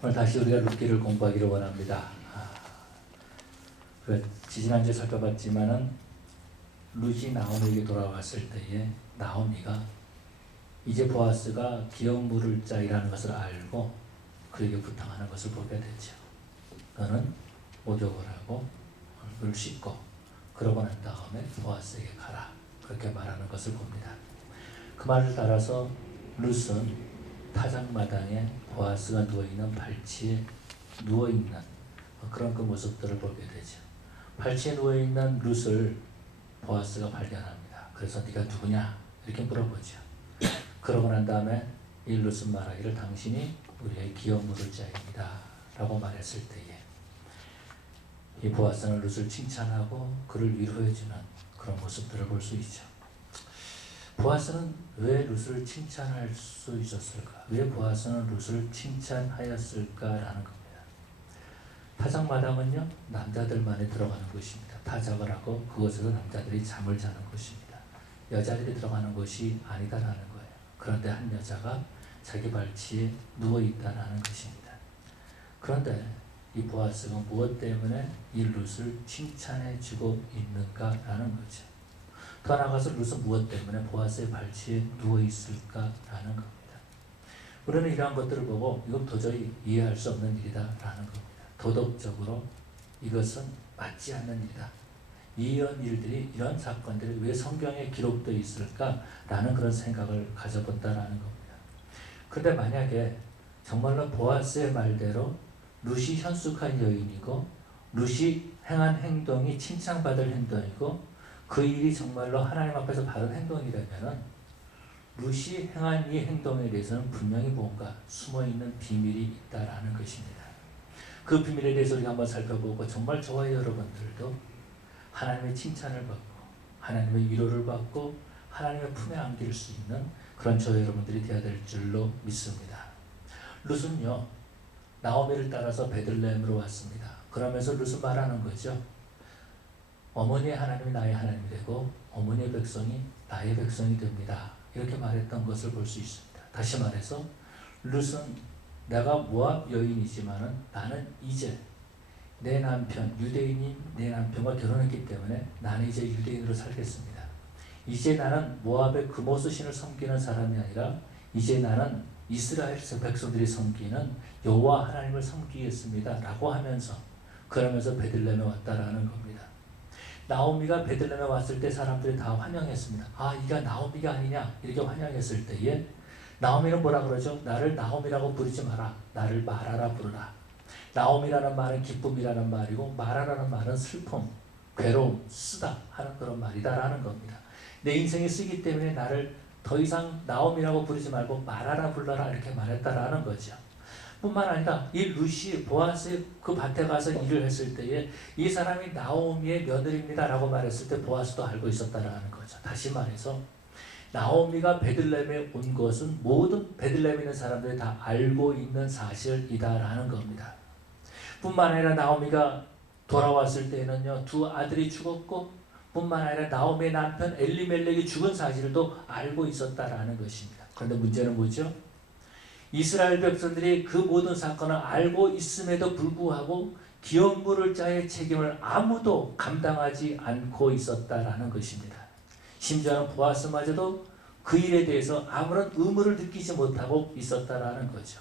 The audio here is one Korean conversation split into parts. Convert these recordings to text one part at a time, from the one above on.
오늘 다시 우리가 룻기를 공부하기를 원합니다. 지지난주에 살펴봤지만은 룻이 나오미에게 돌아왔을 때에 나오미가 이제 보아스가 기업 물을 자이라는 것을 알고 그에게 부탁하는 것을 보게 되죠. 너는 목욕을 하고 얼굴을 씻고 그러고 난 다음에 보아스에게 가라, 그렇게 말하는 것을 봅니다. 그 말을 따라서 룻은 타작마당에 보아스가 누워있는 발치에 누워있는 그런 그 모습들을 보게 되죠. 발치에 누워있는 룻을 보아스가 발견합니다. 그래서 네가 누구냐? 이렇게 물어보죠. 그러고 난 다음에 이 룻은 말하기를 당신이 우리의 기업 물을 자입니다 라고 말했을 때에 이 보아스는 룻을 칭찬하고 그를 위로해주는 그런 모습들을 볼 수 있죠. 보아스는 왜 룻을 칭찬할 수 있었을까? 왜 보아스는 룻을 칭찬하였을까라는 겁니다. 타작마당은요, 남자들만이 들어가는 곳입니다. 타작을 하고 그곳에서 남자들이 잠을 자는 곳입니다. 여자들이 들어가는 곳이 아니다라는 거예요. 그런데 한 여자가 자기 발치에 누워있다라는 것입니다. 그런데 이 보아스가 무엇 때문에 이 룻을 칭찬해주고 있는가라는 거죠. 더 나아가서 룻은 무엇 때문에 보아스의 발치에 누워있을까라는 겁니다. 우리는 이러한 것들을 보고 이건 도저히 이해할 수 없는 일이다라는 겁니다. 도덕적으로 이것은 맞지 않는 일이다. 이런 일들이, 이런 사건들이 왜 성경에 기록되어 있을까라는 그런 생각을 가져본다라는 겁니다. 그런데 만약에 정말로 보아스의 말대로 룻이 현숙한 여인이고 룻이 행한 행동이 칭찬받을 행동이고 그 일이 정말로 하나님 앞에서 바른 행동이라면 룻이 행한 이 행동에 대해서는 분명히 뭔가 숨어있는 비밀이 있다라는 것입니다. 그 비밀에 대해서 우리가 한번 살펴보고 정말 저와 여러분들도 하나님의 칭찬을 받고 하나님의 위로를 받고 하나님의 품에 안길 수 있는 그런 저와 여러분들이 되어야 될 줄로 믿습니다. 룻은요, 나오미를 따라서 베들레헴으로 왔습니다. 그러면서 룻은 말하는 거죠. 어머니의 하나님이 나의 하나님이 되고 어머니의 백성이 나의 백성이 됩니다. 이렇게 말했던 것을 볼 수 있습니다. 다시 말해서 룻은 내가 모압 여인이지만은 나는 이제 내 남편, 유대인인 내 남편과 결혼했기 때문에 나는 이제 유대인으로 살겠습니다. 이제 나는 모압의 그모스 신을 섬기는 사람이 아니라 이제 나는 이스라엘 백성들이 섬기는 여호와 하나님을 섬기겠습니다 라고 하면서 그러면서 베들레헴에 왔다라는 겁니다. 나오미가 베들레헴에 왔을 때 사람들이 다 환영했습니다. 아, 이가 나오미가 아니냐 이렇게 환영했을 때에 나오미는 뭐라 그러죠? 나를 나오미라고 부르지 마라. 나를 마라라 부르라. 나오미라는 말은 기쁨이라는 말이고 마라라는 말은 슬픔, 괴로움, 쓰다 하는 그런 말이다라는 겁니다. 내 인생이 쓰기 때문에 나를 더 이상 나오미라고 부르지 말고 마라라 불러라 이렇게 말했다라는 거죠. 뿐만 아니라 이 룻이 보아스의 그 밭에 가서 일을 했을 때에 이 사람이 나오미의 며느리입니다 라고 말했을 때 보아스도 알고 있었다라는 거죠. 다시 말해서 나오미가 베들레헴에 온 것은 모든 베들레헴에 있는 사람들이 다 알고 있는 사실이다라는 겁니다. 뿐만 아니라 나오미가 돌아왔을 때에는요, 두 아들이 죽었고 뿐만 아니라 나오미의 남편 엘리멜렉이 죽은 사실도 알고 있었다라는 것입니다. 그런데 문제는 뭐죠? 이스라엘 백성들이 그 모든 사건을 알고 있음에도 불구하고 기업 물을 자의 책임을 아무도 감당하지 않고 있었다라는 것입니다. 심지어는 보아스마저도 그 일에 대해서 아무런 의무를 느끼지 못하고 있었다라는 거죠.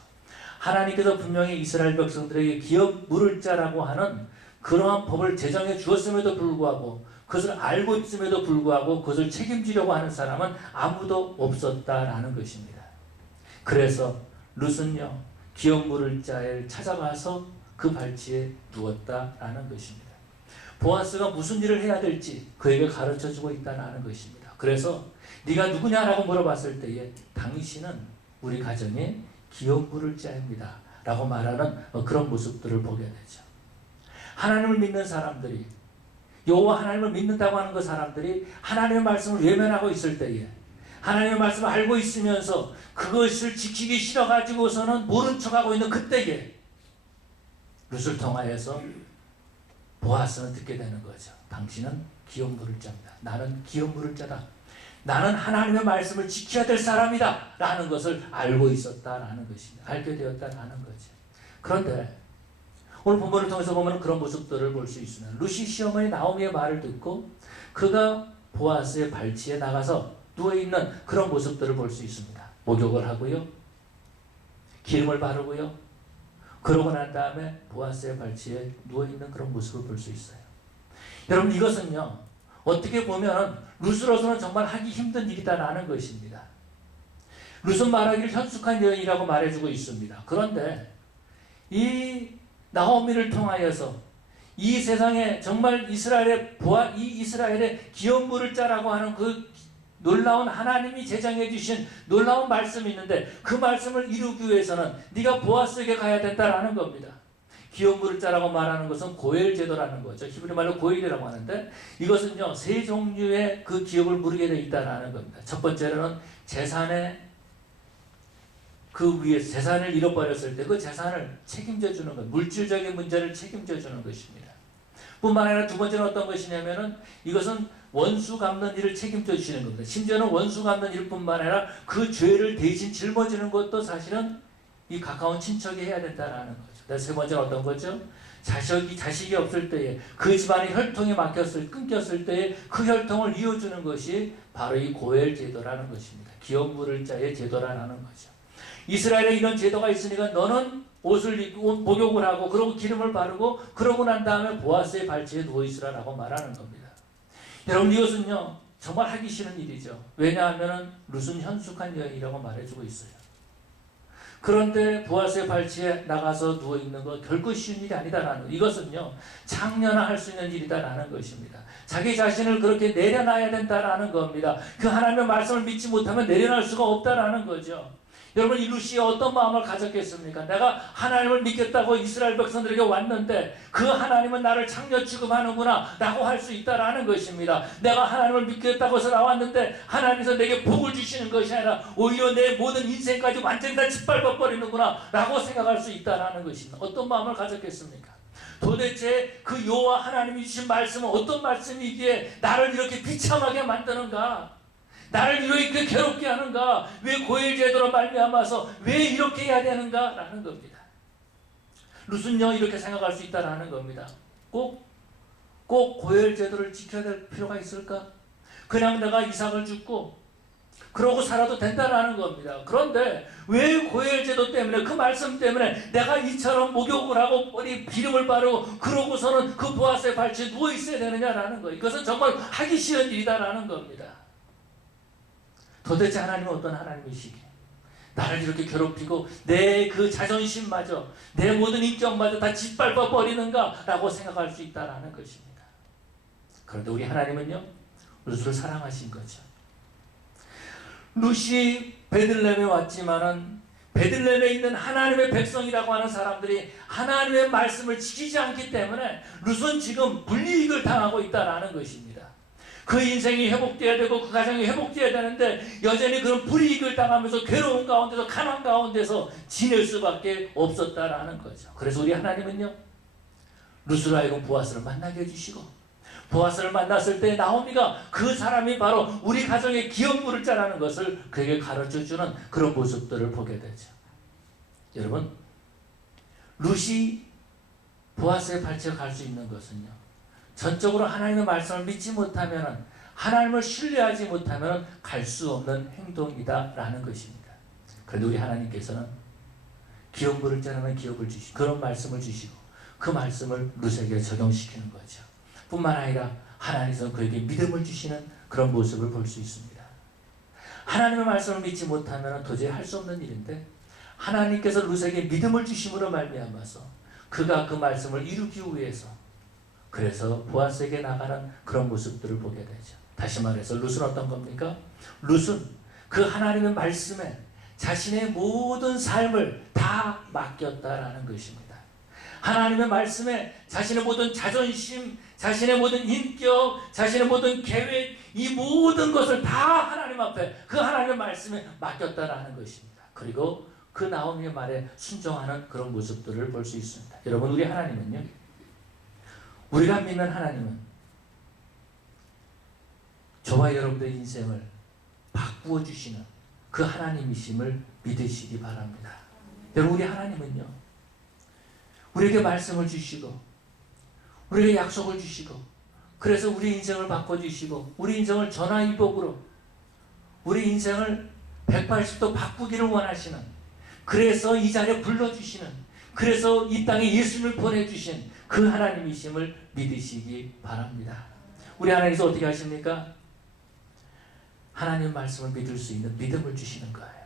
하나님께서 분명히 이스라엘 백성들에게 기업 물을 자라고 하는 그러한 법을 제정해 주었음에도 불구하고 그것을 알고 있음에도 불구하고 그것을 책임지려고 하는 사람은 아무도 없었다라는 것입니다. 그래서 룻은요, 기업 물을 자를 찾아가서 그 발치에 누웠다라는 것입니다. 보아스가 무슨 일을 해야 될지 그에게 가르쳐주고 있다는 것입니다. 그래서 네가 누구냐라고 물어봤을 때에 당신은 우리 가정의 기업 물을 자입니다 라고 말하는 그런 모습들을 보게 되죠. 하나님을 믿는 사람들이, 여호와 하나님을 믿는다고 하는 그 사람들이 하나님의 말씀을 외면하고 있을 때에 하나님의 말씀을 알고 있으면서 그것을 지키기 싫어가지고서는 모른 척하고 있는 그때에 룻을 통하여서 보아스는 듣게 되는 거죠. 당신은 기업 물을 자입니다. 나는 기업 물을 자다. 나는 하나님의 말씀을 지켜야 될 사람이다 라는 것을 알고 있었다라는 것입니다. 알게 되었다라는 거죠. 그런데 오늘 본문을 통해서 보면 그런 모습들을 볼 수 있습니다. 루시 시어머니 나오미의 말을 듣고 그가 보아스의 발치에 나가서 누워있는 그런 모습들을 볼 수 있습니다. 목욕을 하고요. 기름을 바르고요. 그러고 난 다음에 보아스의 발치에 누워있는 그런 모습을 볼 수 있어요. 여러분 이것은요. 어떻게 보면 룻으로서는 정말 하기 힘든 일이다라는 것입니다. 룻은 말하기를 현숙한 여인이라고 말해주고 있습니다. 그런데 이 나오미를 통하여서 이 세상에 정말 이스라엘의 기업물을 짜라고 하는 그 놀라운 하나님이 제정해 주신 놀라운 말씀이 있는데 그 말씀을 이루기 위해서는 네가 보아스에게 가야 된다라는 겁니다. 기업물을 짜라고 말하는 것은 고엘 제도라는 거죠. 히브리 말로 고엘이라고 하는데 이것은요 세 종류의 그 기업을 물게 되어 있다라는 겁니다. 첫 번째로는 재산의 그 위에 재산을 잃어버렸을 때 그 재산을 책임져 주는 것, 물질적인 문제를 책임져 주는 것입니다. 뿐만 아니라 두 번째는 어떤 것이냐면은 이것은 원수 갚는 일을 책임져 주시는 겁니다. 심지어는 원수 갚는 일뿐만 아니라 그 죄를 대신 짊어지는 것도 사실은 이 가까운 친척이 해야 된다라는 거죠. 세 번째는 어떤 거죠? 자식이 없을 때에 그 집안의 혈통이 끊겼을 때에 그 혈통을 이어주는 것이 바로 이 고엘 제도라는 것입니다. 기업물을 자의 제도라는 거죠. 이스라엘에 이런 제도가 있으니까 너는 옷을 입고 목욕을 하고 그러고 기름을 바르고 그러고 난 다음에 보아스의 발치에 누워있으라라고 말하는 겁니다. 여러분 이것은요 정말 하기 싫은 일이죠. 왜냐하면 룻은 현숙한 여인이라고 말해주고 있어요. 그런데 보아스의 발치에 나가서 누워있는 것 결코 쉬운 일이 아니다라는 것. 이것은요 장년화할 수 있는 일이다라는 것입니다. 자기 자신을 그렇게 내려놔야 된다라는 겁니다. 그 하나님의 말씀을 믿지 못하면 내려놓을 수가 없다라는 거죠. 여러분 이 룻이 어떤 마음을 가졌겠습니까? 내가 하나님을 믿겠다고 이스라엘 백성들에게 왔는데 그 하나님은 나를 창녀 취급하는구나 라고 할 수 있다라는 것입니다. 내가 하나님을 믿겠다고 해서 나왔는데 하나님께서 내게 복을 주시는 것이 아니라 오히려 내 모든 인생까지 완전히 다 짓밟아 버리는구나 라고 생각할 수 있다라는 것입니다. 어떤 마음을 가졌겠습니까? 도대체 그 여호와 하나님이 주신 말씀은 어떤 말씀이기에 나를 이렇게 비참하게 만드는가? 나를 왜 이렇게 괴롭게 하는가? 왜 고엘 제도로 말미암아서 왜 이렇게 해야 되는가? 라는 겁니다. 룻은요 이렇게 생각할 수 있다라는 겁니다. 꼭 고엘 제도를 지켜야 될 필요가 있을까? 그냥 내가 이삭을 죽고 그러고 살아도 된다라는 겁니다. 그런데 왜 고엘 제도 때문에 그 말씀 때문에 내가 이처럼 목욕을 하고 머리 기름을 바르고 그러고서는 그 보아스의 발치에 누워 있어야 되느냐라는 거예요. 이것은 정말 하기 싫은 일이다라는 겁니다. 도대체 하나님은 어떤 하나님이시기에 나를 이렇게 괴롭히고 내 그 자존심마저 내 모든 인격마저 다 짓밟아 버리는가 라고 생각할 수 있다는 것입니다. 그런데 우리 하나님은요 룻을 사랑하신 거죠. 룻이 베들레헴에 왔지만은 베들레헴에 있는 하나님의 백성이라고 하는 사람들이 하나님의 말씀을 지키지 않기 때문에 룻은 지금 불이익을 당하고 있다는 것입니다. 그 인생이 회복되어야 되고 그 가정이 회복되어야 되는데 여전히 그런 불이익을 당하면서 괴로운 가운데서 가난 가운데서 지낼 수밖에 없었다라는 거죠. 그래서 우리 하나님은요 룻으로 하여금 보아스를 만나게 해주시고 보아스를 만났을 때 나오미가 그 사람이 바로 우리 가정의 기업물을 짜라는 것을 그에게 가르쳐주는 그런 모습들을 보게 되죠. 여러분 룻이 보아스의 발치에 갈 수 있는 것은요 전적으로 하나님의 말씀을 믿지 못하면 하나님을 신뢰하지 못하면 갈 수 없는 행동이다라는 것입니다. 그런데 우리 하나님께서는 기업물을 짜라면 기업을 주시고 그런 말씀을 주시고 그 말씀을 룻에게 적용시키는 거죠. 뿐만 아니라 하나님께서 그에게 믿음을 주시는 그런 모습을 볼 수 있습니다. 하나님의 말씀을 믿지 못하면 도저히 할 수 없는 일인데 하나님께서 룻에게 믿음을 주심으로 말미암아서 그가 그 말씀을 이루기 위해서 그래서 보아스에게 나가는 그런 모습들을 보게 되죠. 다시 말해서 룻은 어떤 겁니까? 룻은 그 하나님의 말씀에 자신의 모든 삶을 다 맡겼다라는 것입니다. 하나님의 말씀에 자신의 모든 자존심, 자신의 모든 인격, 자신의 모든 계획, 이 모든 것을 다 하나님 앞에 그 하나님의 말씀에 맡겼다라는 것입니다. 그리고 그 나오미의 말에 순종하는 그런 모습들을 볼 수 있습니다. 여러분 우리 하나님은요 우리가 믿는 하나님은 저와 여러분들의 인생을 바꾸어 주시는 그 하나님이심을 믿으시기 바랍니다. 여러분 우리 하나님은요 우리에게 말씀을 주시고 우리에게 약속을 주시고 그래서 우리 인생을 바꿔주시고 우리 인생을 전화위복으로 우리 인생을 180도 바꾸기를 원하시는, 그래서 이 자리에 불러주시는, 그래서 이 땅에 예수님을 보내주신 그 하나님이심을 믿으시기 바랍니다. 우리 하나님께서 어떻게 하십니까? 하나님 말씀을 믿을 수 있는 믿음을 주시는 거예요.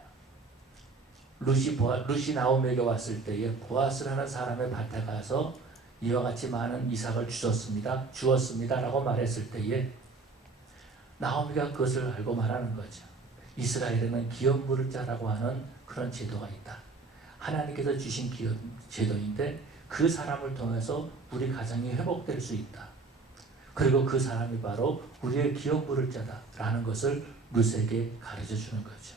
루시 나오미에게 왔을 때에 보아스라는 사람의 밭에 가서 이와 같이 많은 이삭을 주었습니다 라고 말했을 때에 나오미가 그것을 알고 말하는 거죠. 이스라엘에는 기업물자라고 하는 그런 제도가 있다. 하나님께서 주신 제도인데 그 사람을 통해서 우리 가정이 회복될 수 있다. 그리고 그 사람이 바로 우리의 기업물자다라는 것을 룻에게 가르쳐 주는 거죠.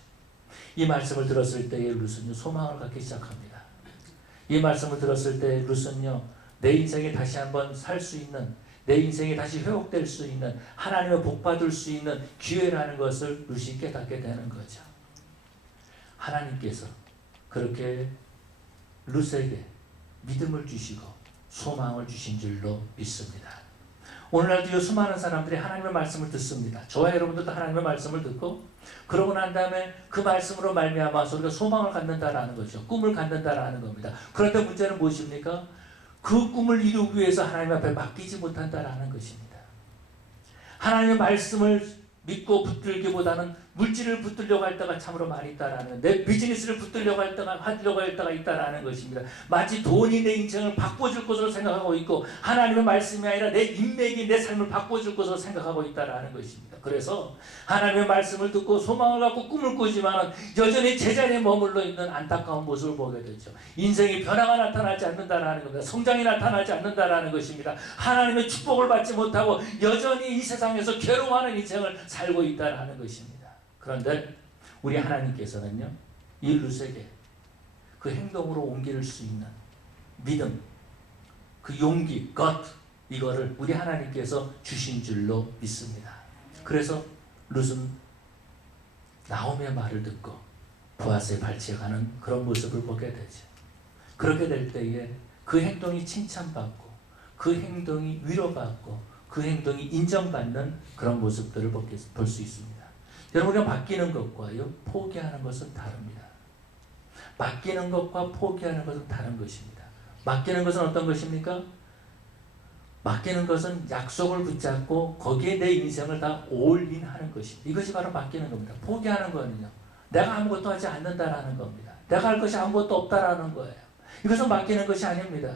이 말씀을 들었을 때에 룻은요 소망을 갖기 시작합니다. 이 말씀을 들었을 때 룻은요 내 인생에 다시 한번 살 수 있는, 내 인생이 다시 회복될 수 있는, 하나님의 복받을 수 있는 기회라는 것을 룻이 깨닫게 되는 거죠. 하나님께서 그렇게 룻에게 믿음을 주시고 소망을 주신 줄로 믿습니다. 오늘날도 수많은 사람들이 하나님의 말씀을 듣습니다. 저와 여러분들도 하나님의 말씀을 듣고 그러고 난 다음에 그 말씀으로 말미암아서 우리가 소망을 갖는다라는 거죠. 꿈을 갖는다라는 겁니다. 그런데 문제는 무엇입니까? 그 꿈을 이루기 위해서 하나님 앞에 맡기지 못한다라는 것입니다. 하나님의 말씀을 믿고 붙들기보다는 물질을 붙들려고 할 때가 참으로 많이 있다라는, 내 비즈니스를 붙들려고 할 때가 있다라는 것입니다. 마치 돈이 내 인생을 바꿔줄 것으로 생각하고 있고 하나님의 말씀이 아니라 내 인맥이 내 삶을 바꿔줄 것으로 생각하고 있다라는 것입니다. 그래서 하나님의 말씀을 듣고 소망을 갖고 꿈을 꾸지만 여전히 제자리에 머물러 있는 안타까운 모습을 보게 되죠. 인생의 변화가 나타나지 않는다라는 겁니다. 성장이 나타나지 않는다라는 것입니다. 하나님의 축복을 받지 못하고 여전히 이 세상에서 괴로워하는 인생을 살고 있다라는 것입니다. 그런데 우리 하나님께서는요 이 룻에게 그 행동으로 옮길 수 있는 믿음, 그 용기, 이거를 우리 하나님께서 주신 줄로 믿습니다. 그래서 룻은 나오미의 말을 듣고 보아스의 발치에 가는 그런 모습을 보게 되죠. 그렇게 될 때에 그 행동이 칭찬받고 그 행동이 위로받고 그 행동이 인정받는 그런 모습들을 볼 수 있습니다. 여러분, 우리가 맡기는 것과요 포기하는 것은 다릅니다. 맡기는 것과 포기하는 것은 다른 것입니다. 맡기는 것은 어떤 것입니까? 맡기는 것은 약속을 붙잡고 거기에 내 인생을 다 올인하는 것입니다. 이것이 바로 맡기는 겁니다. 포기하는 거는요 내가 아무것도 하지 않는다라는 겁니다. 내가 할 것이 아무것도 없다라는 거예요. 이것은 맡기는 것이 아닙니다.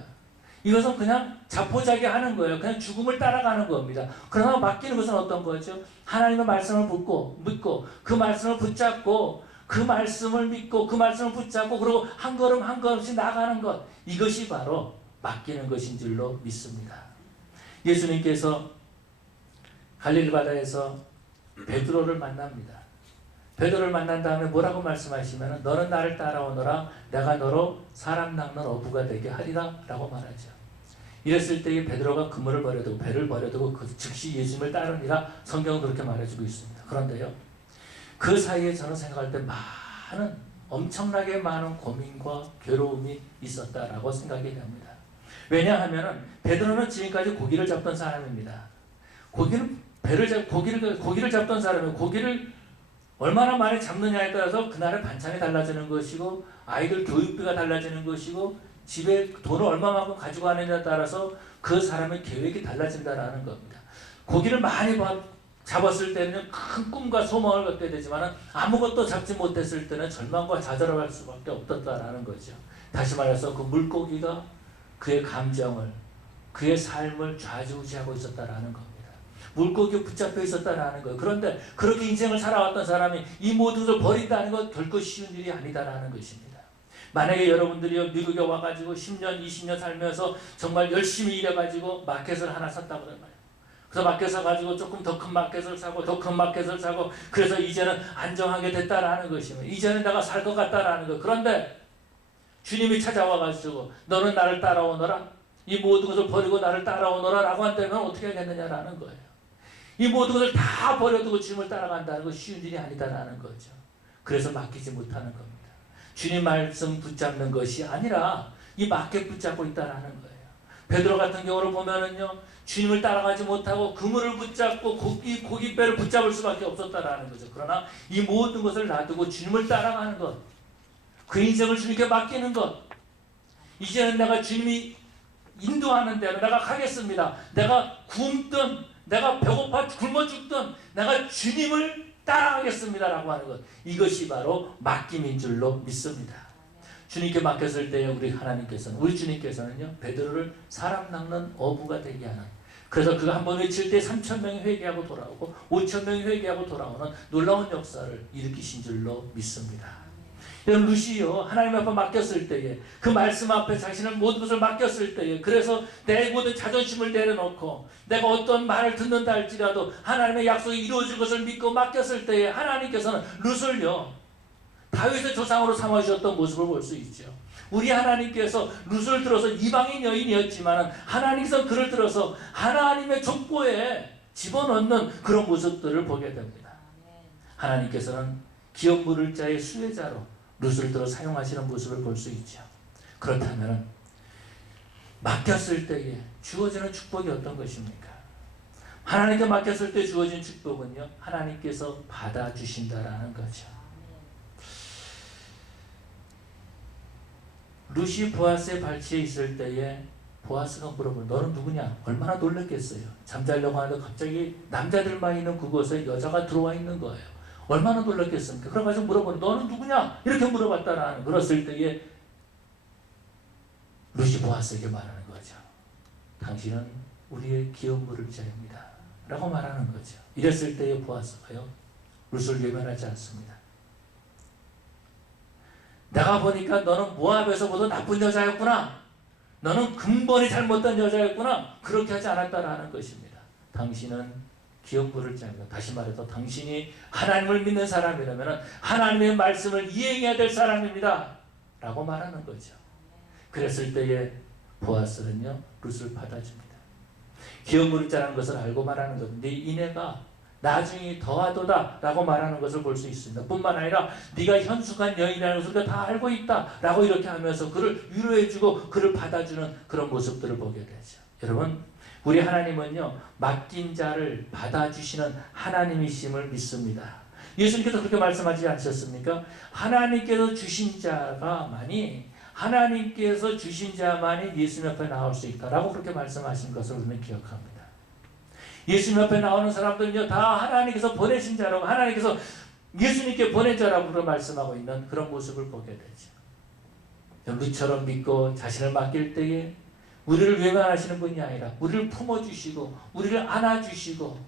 이것은 그냥 자포자기 하는 거예요. 그냥 죽음을 따라가는 겁니다. 그러나 맡기는 것은 어떤 거죠? 하나님의 말씀을 믿고 그 말씀을 붙잡고 그 말씀을 믿고 그 말씀을 붙잡고 그리고 한 걸음 한 걸음씩 나가는 것, 이것이 바로 맡기는 것인 줄로 믿습니다. 예수님께서 갈릴리 바다에서 베드로를 만납니다. 베드로를 만난 다음에 뭐라고 말씀하시면 너는 나를 따라오너라 내가 너로 사람 낚는 어부가 되게 하리라 라고 말하죠. 이랬을 때에 베드로가 그물을 버려두고 배를 버려두고 그 즉시 예수님을 따르니라 성경은 그렇게 말해주고 있습니다. 그런데요 그 사이에 저는 생각할 때 엄청나게 많은 고민과 괴로움이 있었다라고 생각이 됩니다. 왜냐하면 베드로는 지금까지 고기를 잡던 사람입니다. 고기를 잡던 사람은 고기를 얼마나 많이 잡느냐에 따라서 그날의 반찬이 달라지는 것이고 아이들 교육비가 달라지는 것이고 집에 돈을 얼마만큼 가지고 가느냐에 따라서 그 사람의 계획이 달라진다는 겁니다. 고기를 많이 잡았을 때는 큰 꿈과 소망을 갖게 되지만 아무것도 잡지 못했을 때는 절망과 좌절할 수밖에 없었다는 거죠. 다시 말해서 그 물고기가 그의 감정을, 그의 삶을 좌지우지하고 있었다는 겁니다. 물고기에 붙잡혀 있었다는 거예요. 그런데 그렇게 인생을 살아왔던 사람이 이 모든 것을 버린다는 건 결코 쉬운 일이 아니다라는 것입니다. 만약에 여러분들이 미국에 와가지고 10년, 20년 살면서 정말 열심히 일해가지고 마켓을 하나 샀다고 그런 말이에요. 그래서 마켓 사가지고 조금 더 큰 마켓을 사고 더 큰 마켓을 사고 그래서 이제는 안정하게 됐다라는 것입니다. 이제는 내가 살 것 같다라는 거예요. 그런데 주님이 찾아와가지고 너는 나를 따라오너라, 이 모든 것을 버리고 나를 따라오너라 라고 한다면 어떻게 하겠느냐라는 거예요. 이 모든 것을 다 버려두고 주님을 따라간다는 건 쉬운 일이 아니다라는 거죠. 그래서 맡기지 못하는 겁니다. 주님 말씀 붙잡는 것이 아니라 이 맞게 붙잡고 있다라는 거예요. 베드로 같은 경우를 보면은요, 주님을 따라가지 못하고 그물을 붙잡고 고깃배를 붙잡을 수밖에 없었다라는 거죠. 그러나 이 모든 것을 놔두고 주님을 따라가는 것, 그 인생을 주님께 맡기는 것, 이제는 내가 주님이 인도하는 대로 내가 가겠습니다. 내가 굶든 내가 배고파 굶어 죽든 내가 주님을 따라가겠습니다라고 하는 것, 이것이 바로 맡김인 줄로 믿습니다. 주님께 맡겼을 때 우리 주님께서는요, 베드로를 사람 낚는 어부가 되게 하는, 그래서 그가 한번 외칠 때 3,000명이 회개하고 돌아오고 5,000명이 회개하고 돌아오는 놀라운 역사를 일으키신 줄로 믿습니다. 여러분, 루시요, 하나님 앞에 맡겼을 때에, 그 말씀 앞에 자신의 모든 것을 맡겼을 때에, 그래서 내 모든 자존심을 내려놓고 내가 어떤 말을 듣는다 할지라도 하나님의 약속이 이루어질 것을 믿고 맡겼을 때에 하나님께서는 룻을요, 다윗의 조상으로 삼아주셨던 모습을 볼 수 있죠. 우리 하나님께서 룻을 들어서 이방인 여인이었지만 하나님께서 그를 들어서 하나님의 족보에 집어넣는 그런 모습들을 보게 됩니다. 하나님께서는 기업 물을 자의 수혜자로 룻을 들어 사용하시는 모습을 볼 수 있죠. 그렇다면 맡겼을 때에 주어지는 축복이 어떤 것입니까? 하나님께 맡겼을 때 주어진 축복은요, 하나님께서 받아주신다라는 거죠. 룻이 보아스의 발치에 있을 때에 보아스가 물어보는, 너는 누구냐? 얼마나 놀랐겠어요. 잠자려고 하는데 갑자기 남자들만 있는 그곳에 여자가 들어와 있는 거예요. 얼마나 놀랐겠습니까? 그래가지고 물어보는, 너는 누구냐? 이렇게 물어봤다라는, 그랬을 때에 룻이 보아스에게 말하는 거죠. 당신은 우리의 기업 물을 자입니다 라고 말하는 거죠. 이랬을 때에 보아스가요, 룻을 외면하지 않습니다. 내가 보니까 너는 모압에서보다 나쁜 여자였구나. 너는 근본이 잘못된 여자였구나. 그렇게 하지 않았다라는 것입니다. 당신은 기업 물을 자입니다. 다시 말해서 당신이 하나님을 믿는 사람이라면 하나님의 말씀을 이행해야 될 사람입니다 라고 말하는 거죠. 그랬을 때에 보아스는요, 룻을 받아줍니다. 기업 물을 자라는 것을 알고 말하는 것, 네 이내가 나중에 더하도다 라고 말하는 것을 볼 수 있습니다. 뿐만 아니라 네가 현숙한 여인이라는 것을 다 알고 있다 라고 이렇게 하면서 그를 위로해주고 그를 받아주는 그런 모습들을 보게 되죠. 여러분, 우리 하나님은요, 맡긴 자를 받아주시는 하나님이심을 믿습니다. 예수님께서 그렇게 말씀하지 않으셨습니까? 하나님께서 주신 자가만이, 하나님께서 주신 자만이 예수님 앞에 나올 수 있다라고 그렇게 말씀하신 것을 우리는 기억합니다. 예수님 앞에 나오는 사람들은요, 다 하나님께서 보내신 자라고, 하나님께서 예수님께 보낸 자라고 말씀하고 있는 그런 모습을 보게 되죠. 룻처럼 믿고 자신을 맡길 때에 우리를 외면하시는 분이 아니라 우리를 품어주시고 우리를 안아주시고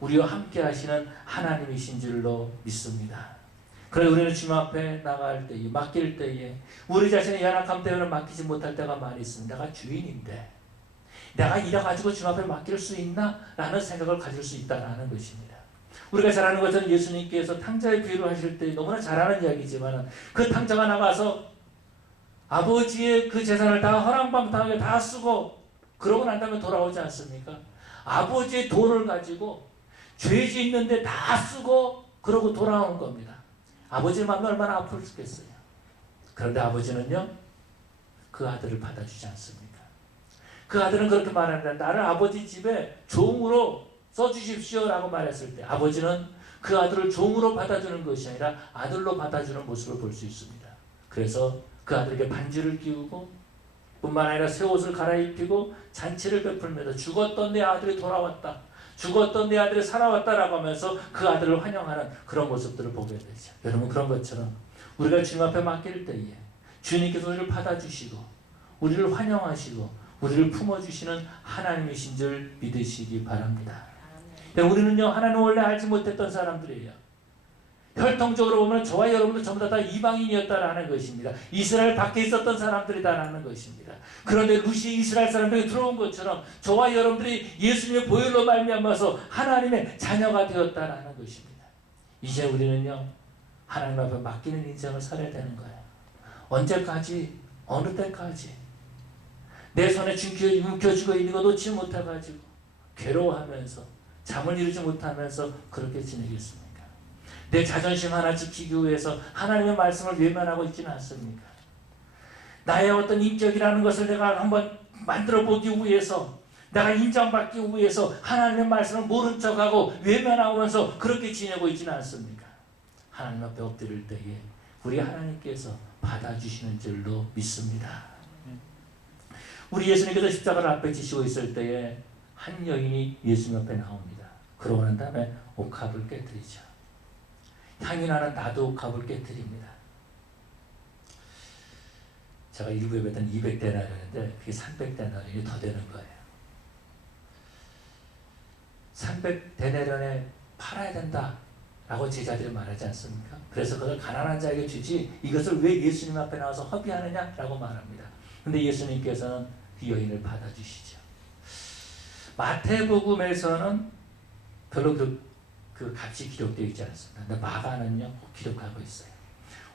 우리와 함께 하시는 하나님이신 줄로 믿습니다. 그래, 우리는 주님 앞에 나갈 때에, 맡길 때에 우리 자신의 연약함 때문에 맡기지 못할 때가 많이 있습니다. 내가 주인인데 내가 이래가지고 주님 앞에 맡길 수 있나? 라는 생각을 가질 수 있다는 것입니다. 우리가 잘 아는 것은 예수님께서 탕자의 비유를 하실 때 너무나 잘 아는 이야기지만 그 탕자가 나가서 아버지의 그 재산을 다 허랑방탕하게 다 쓰고 그러고 난 다음에 돌아오지 않습니까? 아버지의 돈을 가지고 죄지 있는데 다 쓰고 그러고 돌아오는 겁니다. 아버지의 마음이 얼마나 아프겠어요. 그런데 아버지는요, 그 아들을 받아주지 않습니까? 그 아들은 그렇게 말합니다. 나를 아버지 집에 종으로 써주십시오 라고 말했을 때 아버지는 그 아들을 종으로 받아주는 것이 아니라 아들로 받아주는 모습을 볼 수 있습니다. 그래서 그 아들에게 반지를 끼우고 뿐만 아니라 새 옷을 갈아입히고 잔치를 베풀면서 죽었던 내 아들이 돌아왔다, 죽었던 내 아들이 살아왔다라고 하면서 그 아들을 환영하는 그런 모습들을 보게 되죠. 여러분, 그런 것처럼 우리가 주님 앞에 맡길 때에 주님께서 우리를 받아주시고 우리를 환영하시고 우리를 품어주시는 하나님이신 줄 믿으시기 바랍니다. 우리는요, 하나님 원래 알지 못했던 사람들이에요. 혈통적으로 보면 저와 여러분도 전부 다 이방인이었다라는 것입니다. 이스라엘 밖에 있었던 사람들이다라는 것입니다. 그런데 룻이 이스라엘 사람들이 들어온 것처럼 저와 여러분들이 예수님의 보혈로 말미암아서 하나님의 자녀가 되었다라는 것입니다. 이제 우리는요, 하나님 앞에 맡기는 인생을 살아야 되는 거예요. 언제까지, 어느 때까지 내 손에 움켜쥐고 있는 거 놓지 못해가지고 괴로워하면서 잠을 이루지 못하면서 그렇게 지내겠습니까? 내 자존심 하나 지키기 위해서 하나님의 말씀을 외면하고 있지는 않습니까? 나의 어떤 인격이라는 것을 내가 한번 만들어 보기 위해서, 내가 인정받기 위해서 하나님의 말씀을 모른 척하고 외면하면서 그렇게 지내고 있지는 않습니까? 하나님 앞에 엎드릴 때에 우리 하나님께서 받아주시는 줄로 믿습니다. 우리 예수님께서 십자가를 앞에 지시고 있을 때에 한 여인이 예수님 앞에 나옵니다. 그러고 난 다음에 옥합을 깨뜨리죠. 향이 나는 나도 옥합을 깨뜨립니다. 제가 일부에 봤던 200데나리온인데 그게 300데나리온이 더 되는 거예요. 300데나리온에 팔아야 된다 라고 제자들이 말하지 않습니까? 그래서 그걸 가난한 자에게 주지 이것을 왜 예수님 앞에 나와서 허비하느냐 라고 말합니다. 근데 예수님께서는 그 여인을 받아주시죠. 마태복음에서는 별로 그 값이 기록되어 있지 않습니다. 근데 마가는요 꼭 기록하고 있어요.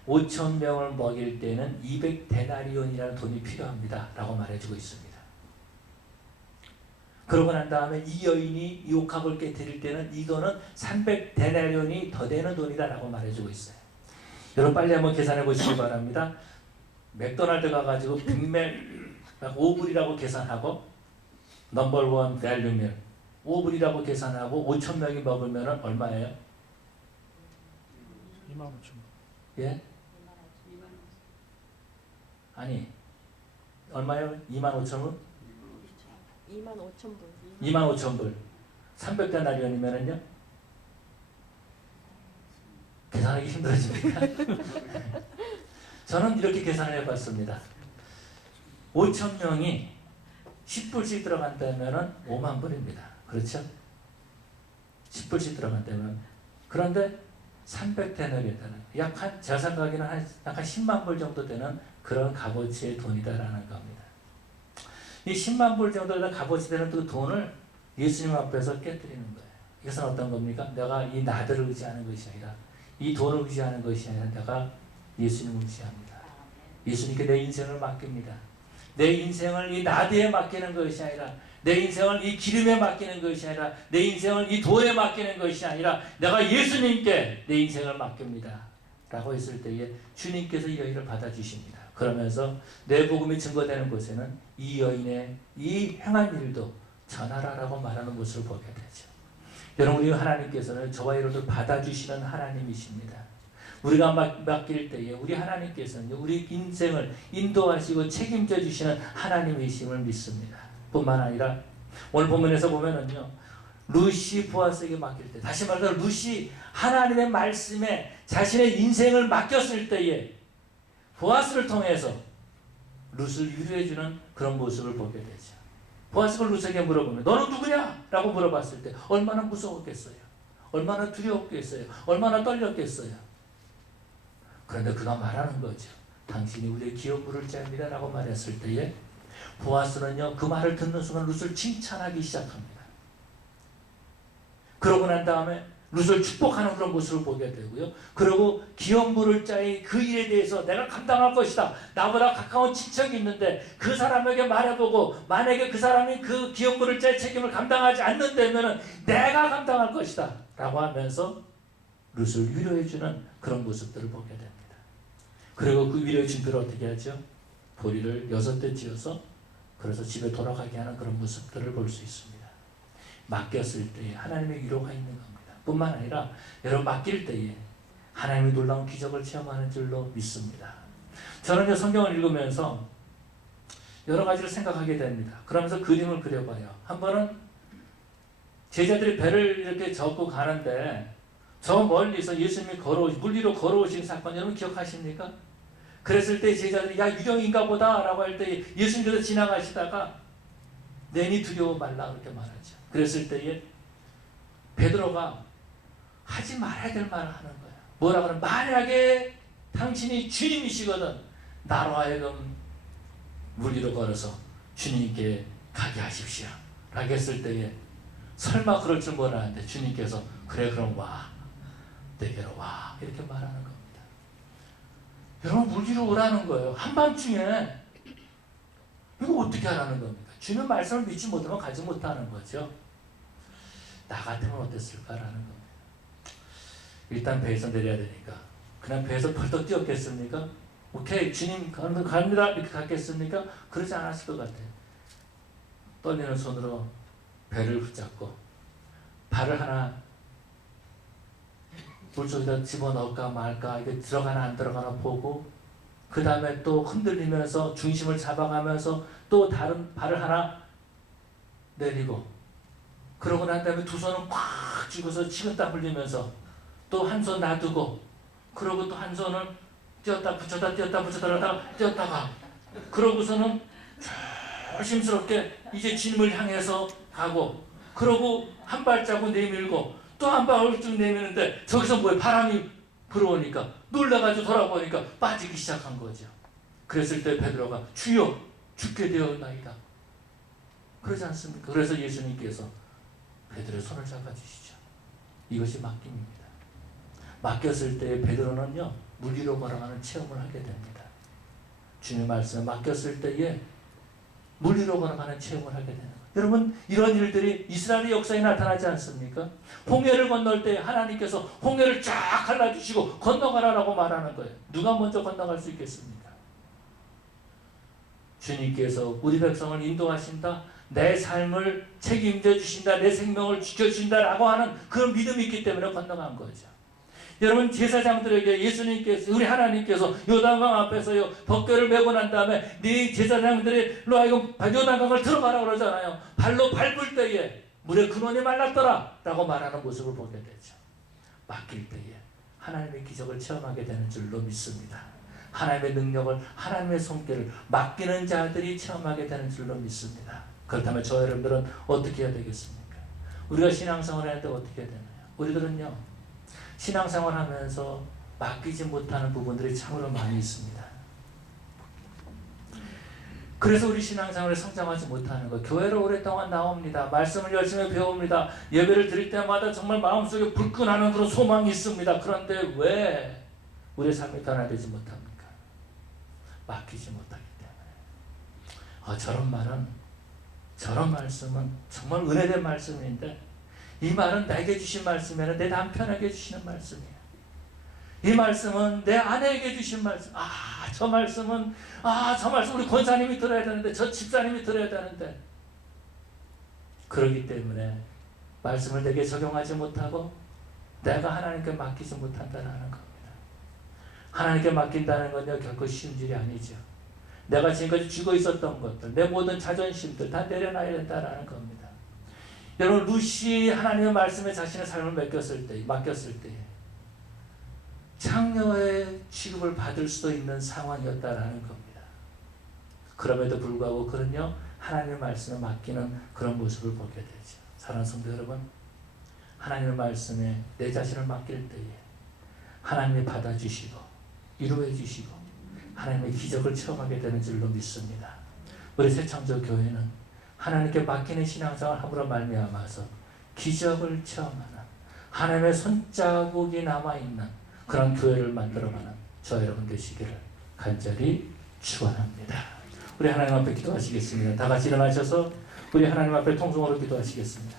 5,000명을 먹일 때는 200데나리온이라는 돈이 필요합니다 라고 말해주고 있습니다. 그러고 난 다음에 이 여인이 이 옥합을 깨뜨릴 때는 이 돈은 300데나리온이 더 되는 돈이다 라고 말해주고 있어요. 여러분 빨리 한번 계산해 보시기 바랍니다. 맥도날드 가가지고 빅맥 5불이라고 계산하고 넘버원 밸류밀 5불이라고 계산하고 5,000명이 먹으면 얼마예요? 25,000원. 예? 아니 얼마예요? 25,000원? 25,000불. 25,000불 300데나리온이면은요? 계산하기 힘들어집니까? 저는 이렇게 계산을 해봤습니다. 5,000명이 10불씩 들어간다면 5만 불입니다. 그렇죠? 10불씩 들어간다면. 그런데 300데나리온이라는 약한 제 생각에는 약한 10만 불 정도 되는 그런 값어치의 돈이다라는 겁니다. 이 10만 불 정도 되는 값어치 되는 그 돈을 예수님 앞에서 깨뜨리는 거예요. 이것은 어떤 겁니까? 내가 이 나들을 의지하는 것이 아니라 이 돈을 의지하는 것이 아니라 내가 예수님을 의지합니다. 예수님께 내 인생을 맡깁니다. 내 인생을 이 나드에 맡기는 것이 아니라 내 인생을 이 기름에 맡기는 것이 아니라 내 인생을 이 돈에 맡기는 것이 아니라 내가 예수님께 내 인생을 맡깁니다 라고 했을 때에 주님께서 이 여인을 받아주십니다. 그러면서 내 복음이 증거되는 곳에는 이 여인의 이 행한 일도 전하라라고 말하는 모습을 보게 되죠. 여러분 우리 하나님께서는 저와 여러분을 받아주시는 하나님이십니다. 우리가 맡길 때에 우리 하나님께서는 우리 인생을 인도하시고 책임져 주시는 하나님이심을 믿습니다. 뿐만 아니라 오늘 본문에서 보면은요 루시 보아스에게 맡길 때, 다시 말해서 루시 하나님의 말씀에 자신의 인생을 맡겼을 때에 보아스를 통해서 룻을 위로해주는 그런 모습을 보게 되죠. 보아스가 룻에게 물어보면 너는 누구냐? 라고 물어봤을 때 얼마나 무서웠겠어요. 얼마나 두려웠겠어요. 얼마나 떨렸겠어요. 그런데 그가 말하는 거죠. 당신이 우리의 기업 물을 자입니다 라고 말했을 때에 보아스는요 그 말을 듣는 순간 룻을 칭찬하기 시작합니다. 그러고 난 다음에 룻을 축복하는 그런 모습을 보게 되고요. 그리고 기업 물을 자의 그 일에 대해서 내가 감당할 것이다. 나보다 가까운 친척이 있는데 그 사람에게 말해보고 만약에 그 사람이 그 기업 물을 자의 책임을 감당하지 않는다면 내가 감당할 것이다 라고 하면서 룻을 위로해주는 그런 모습들을 보게 됩니다. 그리고 그 위로의 준비를 어떻게 하죠? 보리를 6대 찧어서 그래서 집에 돌아가게 하는 그런 모습들을 볼 수 있습니다. 맡겼을 때에 하나님의 위로가 있는 겁니다. 뿐만 아니라 여러분 맡길 때에 하나님의 놀라운 기적을 체험하는 줄로 믿습니다. 저는 성경을 읽으면서 여러 가지를 생각하게 됩니다. 그러면서 그림을 그려봐요. 한 번은 제자들이 배를 이렇게 젓고 가는데 저 멀리서 예수님이 물 위로 걸어오신 사건 여러분 기억하십니까? 그랬을 때 제자들이 야 유령인가 보다 라고 할 때 예수님께서 지나가시다가 내니 두려워 말라 그렇게 말하죠. 그랬을 때에 베드로가 하지 말아야 될 말을 하는 거야. 뭐라 그러면 만약에 당신이 주님이시거든 나로 하여금 물 위로 걸어서 주님께 가게 하십시오 라고 했을 때에 설마 그럴 줄 몰랐는데 주님께서 그래 그럼 와 내게로 와 이렇게 말하는 겁니다. 여러분 물 위로 오라는 거예요. 한밤중에 이거 어떻게 하라는 겁니까? 주님 말씀을 믿지 못하면 가지 못하는 거죠. 나 같으면 어땠을까라는 겁니다. 일단 배에서 내려야 되니까 그냥 배에서 벌떡 뛰었겠습니까? 오케이 주님 갑니다 이렇게 갔겠습니까? 그러지 않았을 것 같아요. 떨리는 손으로 배를 붙잡고 발을 하나 물속에다 집어넣을까 말까 이게 들어가나 안 들어가나 보고 그 다음에 또 흔들리면서 중심을 잡아가면서 또 다른 발을 하나 내리고 그러고 난 다음에 두 손은 꽉 쥐고서 식은땀 흘리면서 또 한 손 놔두고 그러고 또 한 손을 띄었다 붙였다 띄었다 붙였다 하다가 띄었다가 그러고서는 조심스럽게 이제 주님을 향해서 가고 그러고 한 발자국 내밀고 또 한 발자국 내미는데 저기서 뭐에 바람이 불어오니까 놀라가지고 돌아보니까 빠지기 시작한 거죠. 그랬을 때 베드로가 주여 죽게 되었나이다. 그러지 않습니까? 그래서 예수님께서 베드로의 손을 잡아주시죠. 이것이 맡김입니다. 맡겼을 때 베드로는요 물 위로 걸어가는 체험을 하게 됩니다. 주님 말씀에 맡겼을 때에 물 위로 걸어가는 체험을 하게 되는 거예요. 여러분 이런 일들이 이스라엘의 역사에 나타나지 않습니까? 홍해를 건널 때 하나님께서 홍해를 쫙 갈라주시고 건너가라라고 말하는 거예요. 누가 먼저 건너갈 수 있겠습니까? 주님께서 우리 백성을 인도하신다. 내 삶을 책임져 주신다. 내 생명을 지켜주신다 라고 하는 그런 믿음이 있기 때문에 건너간 거죠. 여러분 제사장들에게 예수님께서 우리 하나님께서 요단강 앞에서요 벗개를 메고 난 다음에 네 제사장들로 하여금 요단강을 들어가라고 그러잖아요. 발로 밟을 때에 물의 근원이 말랐더라 라고 말하는 모습을 보게 되죠. 맡길 때에 하나님의 기적을 체험하게 되는 줄로 믿습니다. 하나님의 능력을 하나님의 손길을 맡기는 자들이 체험하게 되는 줄로 믿습니다. 그렇다면 저 여러분들은 어떻게 해야 되겠습니까? 우리가 신앙생활을 할 때 어떻게 해야 되나요? 우리들은요 신앙생활 하면서 맡기지 못하는 부분들이 참으로 많이 있습니다. 그래서 우리 신앙생활을 성장하지 못하는 거. 교회를 오랫동안 나옵니다. 말씀을 열심히 배웁니다. 예배를 드릴 때마다 정말 마음속에 불끈하는 그런 소망이 있습니다. 그런데 왜 우리의 삶이 변화되지 못합니까? 맡기지 못하기 때문에. 저런 말씀은 정말 은혜된 말씀인데 이 말은 내게 주신 말씀이 아니라 내 남편에게 주시는 말씀이에요. 이 말씀은 내 아내에게 주신 말씀. 저 말씀 우리 권사님이 들어야 되는데 저 집사님이 들어야 되는데 그렇기 때문에 말씀을 내게 적용하지 못하고 내가 하나님께 맡기지 못한다는 겁니다. 하나님께 맡긴다는 건요 결코 쉬운 일이 아니죠. 내가 지금까지 쥐고 있었던 것들 내 모든 자존심들 다 내려놔야 된다는 겁니다. 여러분 루시 하나님의 말씀에 자신의 삶을 맡겼을 때 창녀의 취급을 받을 수도 있는 상황이었다라는 겁니다. 그럼에도 불구하고 그는요 하나님의 말씀에 맡기는 그런 모습을 보게 되죠. 사랑하는 성도 여러분, 하나님의 말씀에 내 자신을 맡길 때에 하나님이 받아주시고 위로해 주시고 하나님의 기적을 체험하게 되는 줄로 믿습니다. 우리 새창조교회는 하나님께 맡기는 신앙생활을 함으로 말미암아서 기적을 체험하는 하나님의 손자국이 남아있는 그런 교회를 만들어가는 저 여러분 되시기를 간절히 축원합니다. 우리 하나님 앞에 기도하시겠습니다. 다 같이 일어나셔서 우리 하나님 앞에 통성으로 기도하시겠습니다.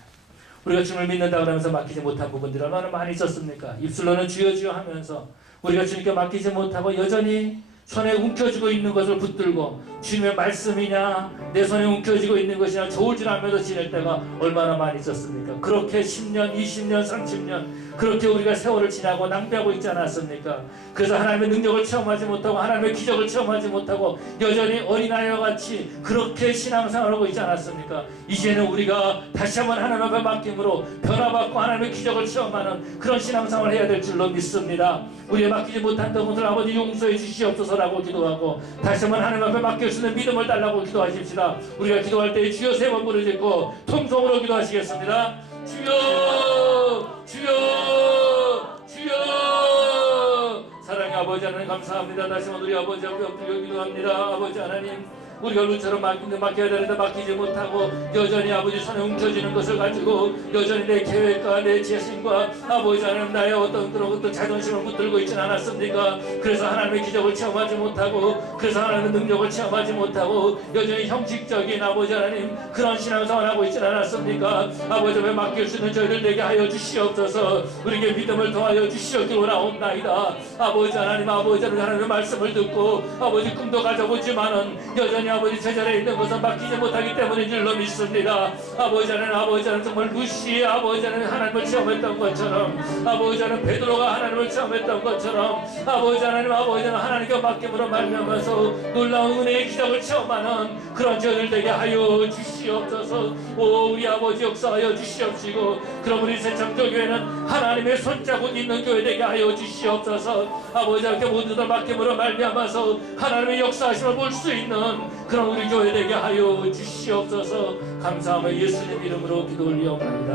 우리가 주님을 믿는다 그러면서 맡기지 못한 부분들이 얼마나 많이 있었습니까? 입술로는 주여 주여 하면서 우리가 주님께 맡기지 못하고 여전히 손에 움켜쥐고 있는 것을 붙들고 주님의 말씀이냐 내 손에 움켜쥐고 있는 것이냐 조울질하면서 지낼 때가 얼마나 많이 있었습니까? 그렇게 10년, 20년, 30년 그렇게 우리가 세월을 지나고 낭비하고 있지 않았습니까? 그래서 하나님의 능력을 체험하지 못하고 하나님의 기적을 체험하지 못하고 여전히 어린아이와 같이 그렇게 신앙생활하고 있지 않았습니까? 이제는 우리가 다시 한번 하나님 앞에 맡김으로 변화받고 하나님의 기적을 체험하는 그런 신앙생활을 해야 될 줄로 믿습니다. 우리의 맡기지 못한 것을 아버지 용서해 주시옵소서라고 기도하고 다시 한번 하나님 앞에 맡길 수 있는 믿음을 달라고 기도하십시다. 우리가 기도할 때 주여 세 번 부르짖고 통성으로 기도하시겠습니다. 주여 주여 주여. 사랑의 아버지 하나님 감사합니다. 다시 한번 우리 아버지 앞에 엎드려 기도합니다. 아버지 하나님 우리가 루처럼 맡겨야 되는데 맡기지 못하고 여전히 아버지 손에 움켜쥐는 것을 가지고 여전히 내 계획과 내 재심과 아버지 하나님 나의 어떤 그런 것도 자존심을 붙들고 있지는 않았습니까? 그래서 하나님의 기적을 체험하지 못하고 그래서 하나님의 능력을 체험하지 못하고 여전히 형식적인 아버지 하나님 그런 신앙생활을 하고 있지는 않았습니까? 아버지 왜 맡길 수 있는 저희들 되게 하여 주시옵소서. 우리에게 믿음을 더하여 주시옵기로 나옵나이다. 아버지 하나님 아버지 하나님의 말씀을 듣고 아버지 꿈도 가져보지만은 여전히 아버지 제자리에 있는 것은 맡기지 못하기 때문인 줄로 믿습니다. 아버지 하나님 정말 루시의 아버지 하나님을 체험했던 것처럼 아버지 하나님 베드로가 하나님을 체험했던 것처럼 아버지 하나님 하나님께 맡김으로 말미암아서 놀라운 은혜의 기적을 체험하는 그런 저희들 되게 하여 주시옵소서. 오 우리 아버지 역사하여 주시옵시고 그럼 우리 새창조교회는 하나님의 손자국 있는 교회 되게 하여 주시옵소서. 아버지 함께 모두들 맡김으로 말미암아서 하나님의 역사하심을 볼 수 있는 그런 우리 교회 되게 하여 주시옵소서. 감사하며 예수님 이름으로 기도 올리옵나이다.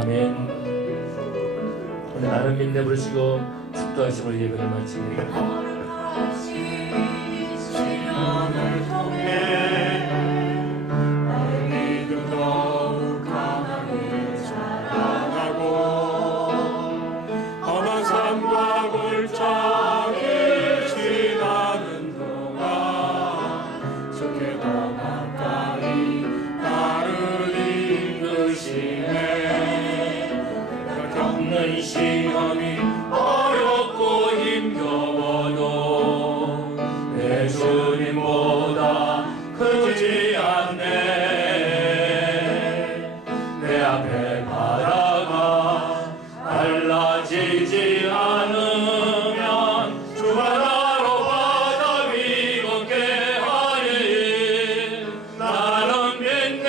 아멘. 오늘 나는 믿네 부르시고 축도하심으로 예배를 마치겠습니다. 시험이 어렵고 힘겨워도 내 주님보다 크지 않네. 내 앞에 바다가 달라지지 않으면 주 하나로 바다 위 걷게 하리. 나는 믿네.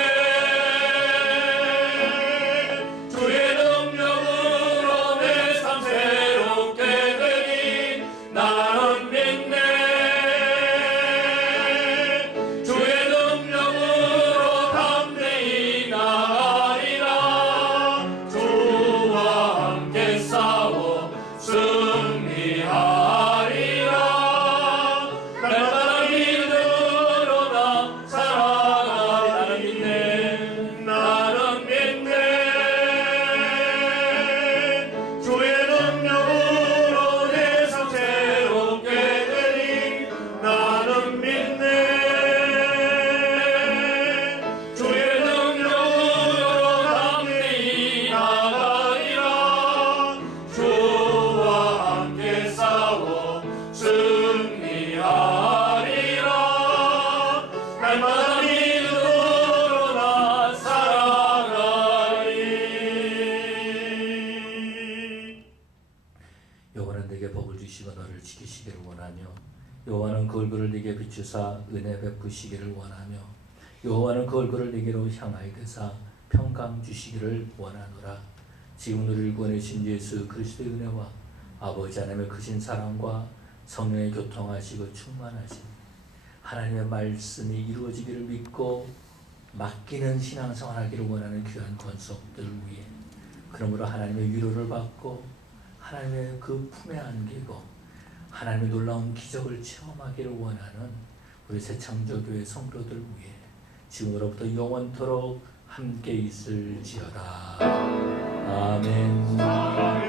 주의 능력으로 내 삶 새롭게 되니 나는 믿네. 주의 능력으로 담대히 나가리라. 주와 함께 싸워 승리하리라. 날마다 믿음으로 나 살아가리. 나는 믿네. 나는 믿네. 주의 능력으로 내 삶 새롭게 되니 나는 믿네. 주의 능력으로 담대히 나가리라. 주와 함께 싸워 승리하리라. 날마다 믿음으로 나 살아가리. 여호와는 내게 복을 주시고 너를 지키시기를 원하며 여호와는 그 얼굴을 네게 비추사 은혜 베푸시기를 원하며 여호와는 그 얼굴을 네게로 향하여 드사 평강 주시기를 원하노라. 지금 우리를 구원하신 예수 그리스도의 은혜와 아버지 하나님의 크신 사랑과 성령의 교통하시고 충만하신 하나님의 말씀이 이루어지기를 믿고 맡기는 신앙생활하기를 원하는 귀한 권속들 위해 그러므로 하나님의 위로를 받고 하나님의 그 품에 안기고 하나님의 놀라운 기적을 체험하기를 원하는 우리 새창조교회 성도들 위해 지금으로부터 영원토록 함께 있을지어다. 아멘.